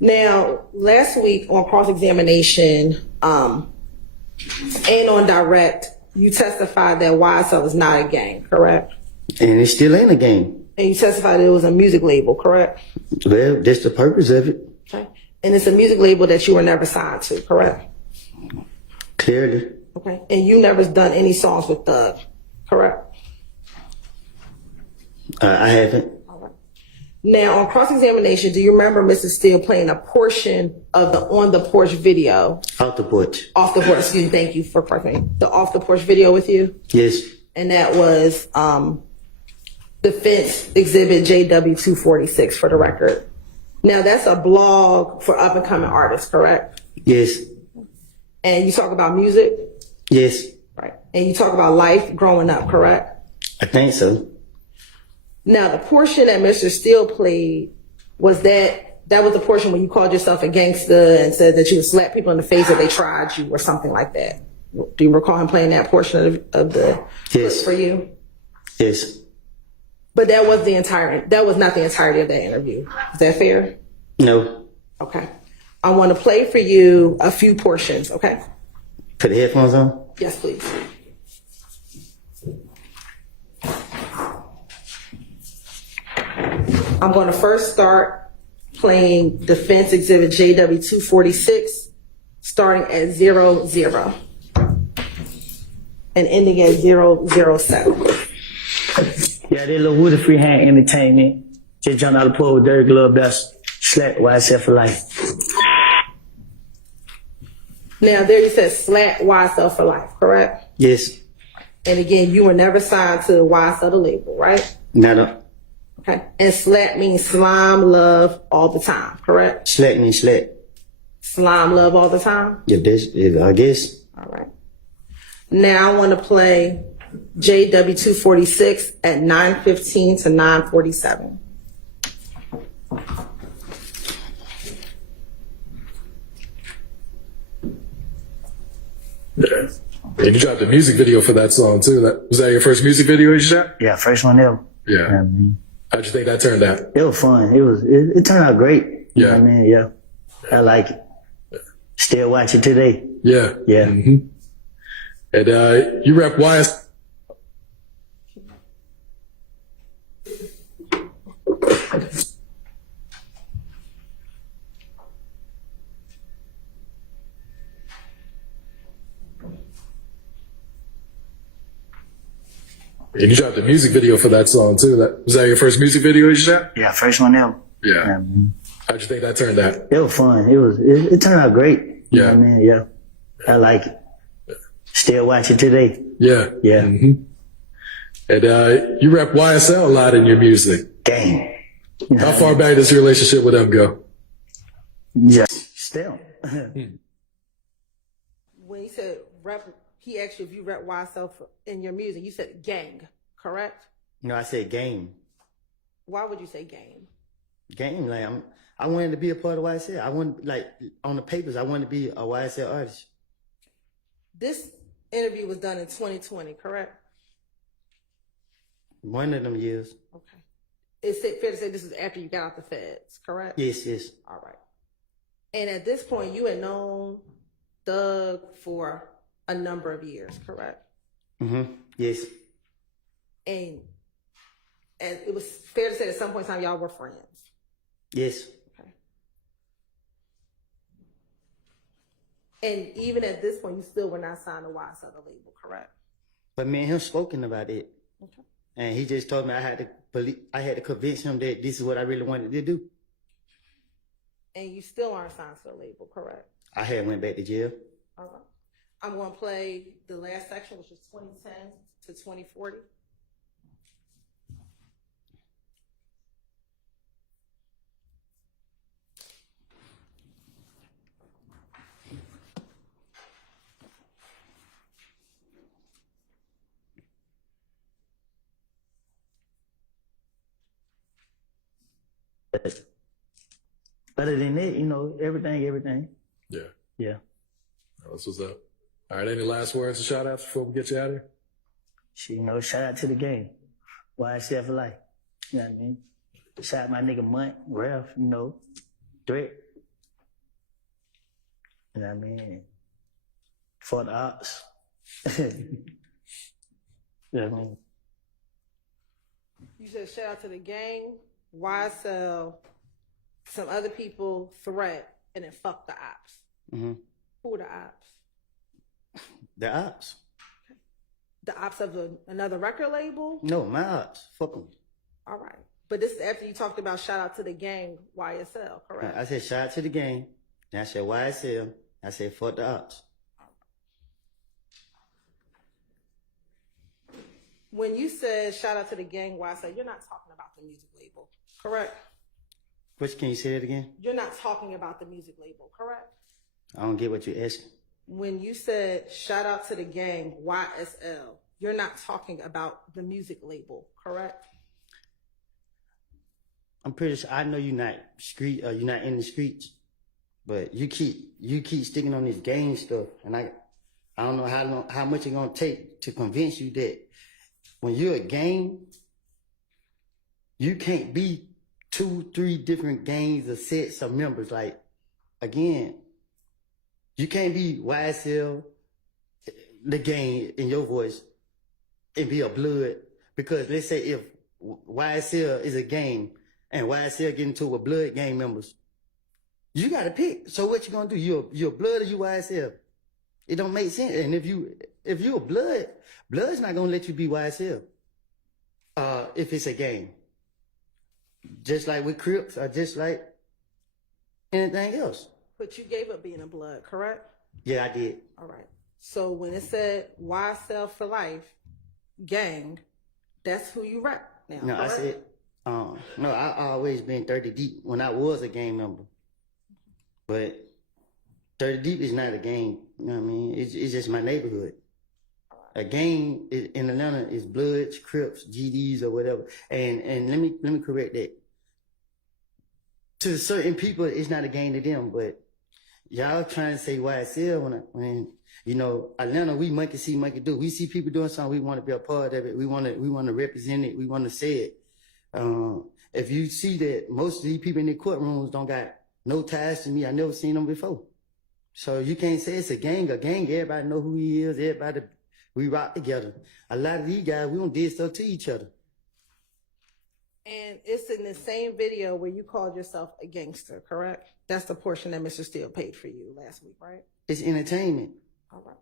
Now, last week on cross-examination and on direct, you testified that YSL is not a gang, correct? And it still ain't a gang. And you testified that it was a music label, correct? Well, that's the purpose of it. Okay. And it's a music label that you were never signed to, correct? Clearly. Okay. And you never done any songs with Thug, correct? I haven't. All right. Now, on cross-examination, do you remember Mrs. Steele playing a portion of the On the Porch video? Off the porch. Off the porch, excuse me, thank you for correcting me. The Off the Porch video with you? Yes. And that was Defense Exhibit JW246 for the record. Now, that's a blog for up-and-coming artists, correct? Yes. And you talk about music? Yes. Right. And you talk about life growing up, correct? I think so. Now, the portion that Mr. Steele played, was that was the portion when you called yourself a gangster and said that you would slap people in the face if they tried you or something like that. Do you recall him playing that portion of the Yes. for you? Yes. But that was not the entirety of that interview. Is that fair? No. Okay. I want to play for you a few portions, okay? Put the headphones on? Yes, please. I'm going to first start playing Defense Exhibit JW246, starting at 00 and ending at 007. Yeah, they Lil Woody freehand entertainment. Just jumped out of the pool with Dirty Glove Best. Slap YSL for life. Now, there you said slap YSL for life, correct? Yes. And again, you were never signed to YSL the label, right? No. Okay. And slap means slime love all the time, correct? Slack means slack. Slime love all the time? Yeah, I guess. All right. Now I want to play JW246 at 9:15 to 9:47. Yeah. And you dropped a music video for that song too. Was that your first music video you shot? Yeah, first one ever. Yeah. You know what I mean? How'd you think that turned out? It was fun. It turned out great. You know what I mean? Yeah. I like it. Still watch it today. Yeah. Yeah. Mm-hmm. And you rep YS. And you dropped a music video for that song too. Was that your first music video you shot? Yeah, first one ever. Yeah. You know what I mean? How'd you think that turned out? It was fun. It turned out great. You know what I mean? Yeah. I like it. Still watch it today. Yeah. Yeah. Mm-hmm. And you rep YSL a lot in your music. Gang. How far back does your relationship with them go? Just still. When he said rep, he asked you if you rep YSL in your music. You said gang, correct? No, I said game. Why would you say gang? Game, like I wanted to be a part of YSL. I wanted, like, on the papers, I wanted to be a YSL artist. This interview was done in 2020, correct? One of them years. Okay. Is it fair to say this is after you got out the feds, correct? Yes, yes. All right. And at this point, you had known Thug for a number of years, correct? Mm-hmm. Yes. And it was fair to say at some point in time y'all were friends. Yes. Okay. And even at this point, you still were not signed to YSL the label, correct? But me and him spoken about it. Okay. And he just told me I had to convince him that this is what I really wanted to do. And you still aren't signed to the label, correct? I had went back to jail. All right. I'm going to play the last section, which is 2010 to 2040. Other than that, you know, everything. Yeah. Yeah. That's what's up. All right. Any last words or shout outs before we get you out of here? You know, shout out to the game. YSL for life. You know what I mean? Shout out my nigga Munt, Ralph, you know, Threat. You know what I mean? For the ops. You know what I mean? You said shout out to the gang, YSL, some other people, threat, and then fuck the ops. Mm-hmm. Who are the ops? The ops. The ops of another record label? No, my ops. Fuck them. All right. But this is after you talked about shout out to the gang, YSL, correct? I said shout out to the gang. Then I said YSL. I said fuck the ops. When you said shout out to the gang, YSL, you're not talking about the music label, correct? Which, can you say that again? You're not talking about the music label, correct? I don't get what you're asking. When you said shout out to the gang, YSL, you're not talking about the music label, correct? I'm pretty sure I know you're not you're not in the streets, but you keep sticking on this gang stuff, and I don't know how much it's gonna take to convince you that when you're a gang, you can't be 2-3 different gangs or sets of members. Like, again, you can't be YSL, the gang in your voice, and be a blood. Because let's say if YSL is a gang and YSL get into a blood gang members, you gotta pick. So what you gonna do? You're blood or you YSL? It don't make sense. And if you a blood's not gonna let you be YSL. If it's a gang. Just like with Crips or just like anything else. But you gave up being a blood, correct? Yeah, I did. All right. So when it said YSL for life, gang, that's who you rep now. No, correct? I said, no, I always been 30 deep when I was a gang member. But 30 deep is not a gang. You know what I mean? It's just my neighborhood. A gang in Atlanta is Bloods, Crips, GDs, or whatever. And let me correct that. To certain people, it's not a gang to them, but y'all trying to say YSL when you know, Atlanta, we monkey see, monkey do. We see people doing something, we want to be a part of it. We want to represent it. We want to say it. If you see that most of these people in the courtrooms don't got no ties to me, I never seen them before. So you can't say it's a gang. A gang, everybody know who he is. Everybody, we rock together. A lot of these guys, we don't did stuff to each other. And it's in the same video where you called yourself a gangster, correct? That's the portion that Mr. Steele paid for you last week, right? It's entertainment. All right.